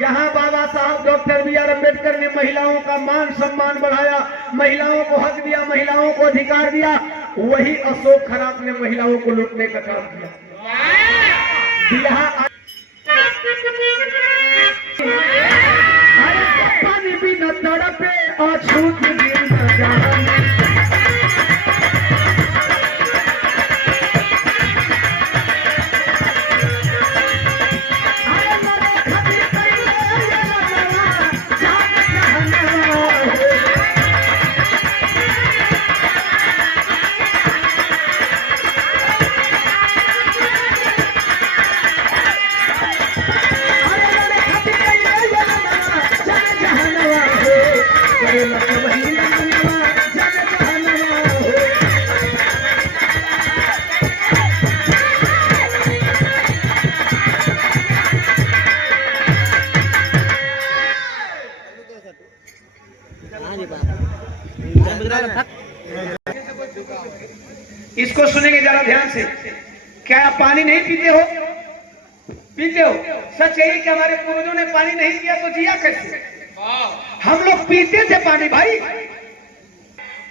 जहां बाबा साहब doctor B are Ambedkar ने महिलाओं का मान सम्मान बढ़ाया, महिलाओं को हक दिया, महिलाओं को अधिकार दिया, वही अशोक खरात ने महिलाओं को लूटने का काम किया। पानी भी न तड़पे अछूत गिर न जाने, इसको सुनेंगे जरा ध्यान से। क्या आप पानी नहीं पीते हो? पीते हो। सच यही कि हमारे पूर्वजों ने पानी नहीं पिया तो जिया कैसे? हम लोग पीते थे पानी भाई।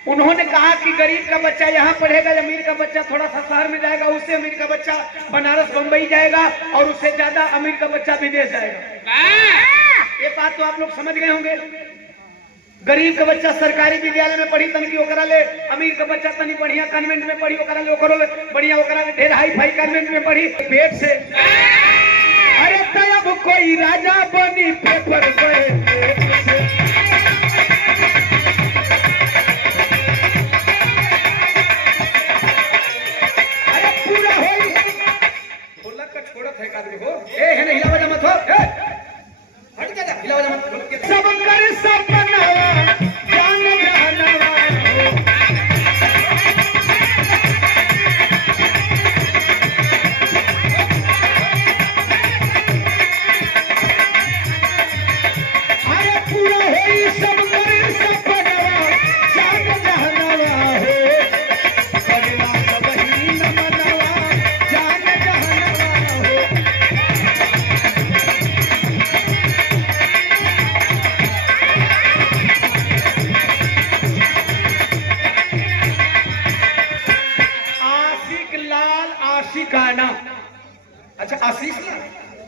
उन्होंने कहा कि गरीब का बच्चा यहाँ पढ़ेगा, अमीर का बच्चा थोड़ा सा शहर में जाएगा, उससे अमीर का बच्चा बनारस बंबई जाएगा और उससे ज्यादा अमीर का बच्चा विदेश जाएगा। ये बात तो आप लोग समझ गए होंगे। गरीब का बच्चा सरकारी विद्यालय में पढ़ी तनकी ओकरा ले, अमीर का बच्चा तनी बढ़िया कन्वेंट में पढ़ी ओकरा ले, ओकरो ले बढ़िया ओकरा ले ढेर हाई फाई कन्वेंट में पढ़ी पेट से। अरे तब कोई राजा बनी पेपर गए। अरे पूरा होई बोला का छोड़त है आदमी हो। ए है नहीं हिलावा मत हो, ए हट जा, हिलावा मत। सब कर सब आशिकाना। अच्छा आशीष ना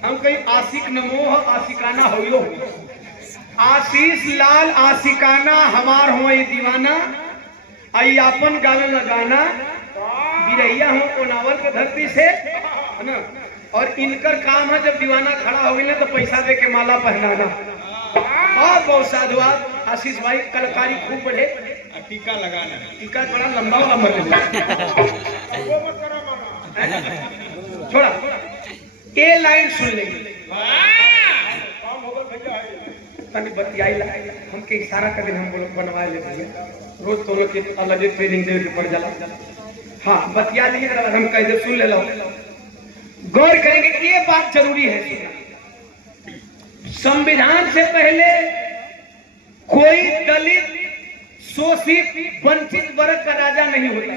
हम कहीं आशिक नमोह आशिकाना हो। आशीष लाल आशिकाना हमार हो दीवाना आई अपन गावे लगाना बिरैया हो कोनावल के धरती से है ना। और इनकर काम है जब दीवाना खड़ा हो गया तो पैसा दे के माला पहनाना। बहुत बहुत साधुवाद आशीष भाई, कलाकारी खूब बढ़े। टीका लगाना, टीका बड़ा लंबा वाला छोड़ा। ये लाइन सुन लेंगे बतियाई हमके इशारा कर हम लोग बनवा लेते हैं रोज तो लोग अलग ट्रेनिंग दे के पड़ जाला। हाँ बतिया लिए हम कह सुन ले लो, गौर करेंगे। ये बात जरूरी है, संविधान से पहले कोई दलित शोषित वंचित वर्ग का राजा नहीं होता।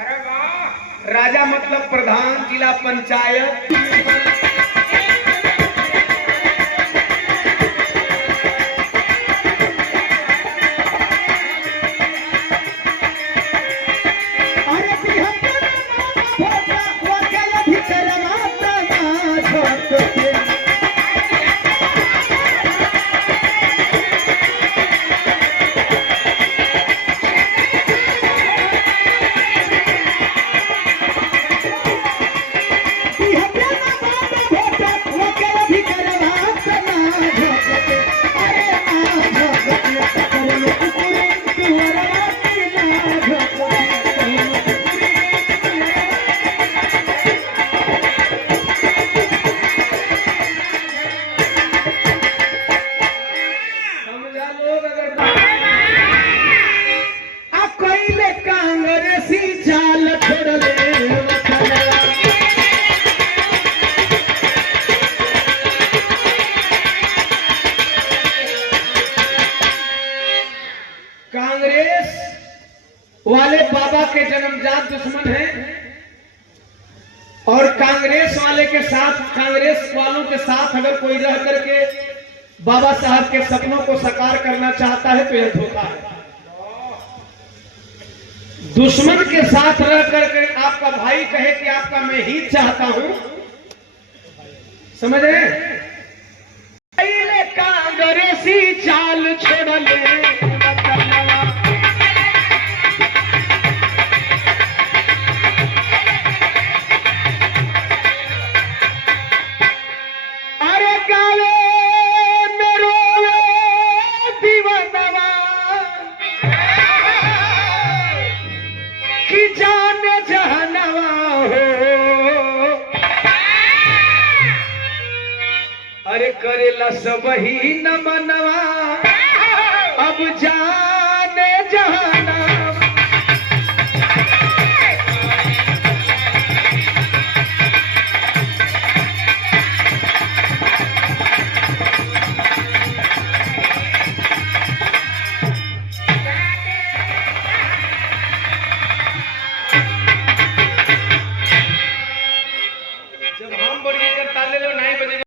अरे वाह, राजा मतलब प्रधान, जिला पंचायत। वाले बाबा के जन्मजात दुश्मन हैं और कांग्रेस वाले के साथ, कांग्रेस वालों के साथ अगर कोई रह करके बाबा साहब के सपनों को साकार करना चाहता है तो यह धोखा है। दुश्मन के साथ रह करके आपका भाई कहे कि आपका मैं हित चाहता हूं, समझ रहे? कांग्रेसी चाल छोड़ ले, अरे गावे मेरो दीवानवा कि जाने जहनवा हो, अरे करेला सब ही न मनवा अब जाने जहाना।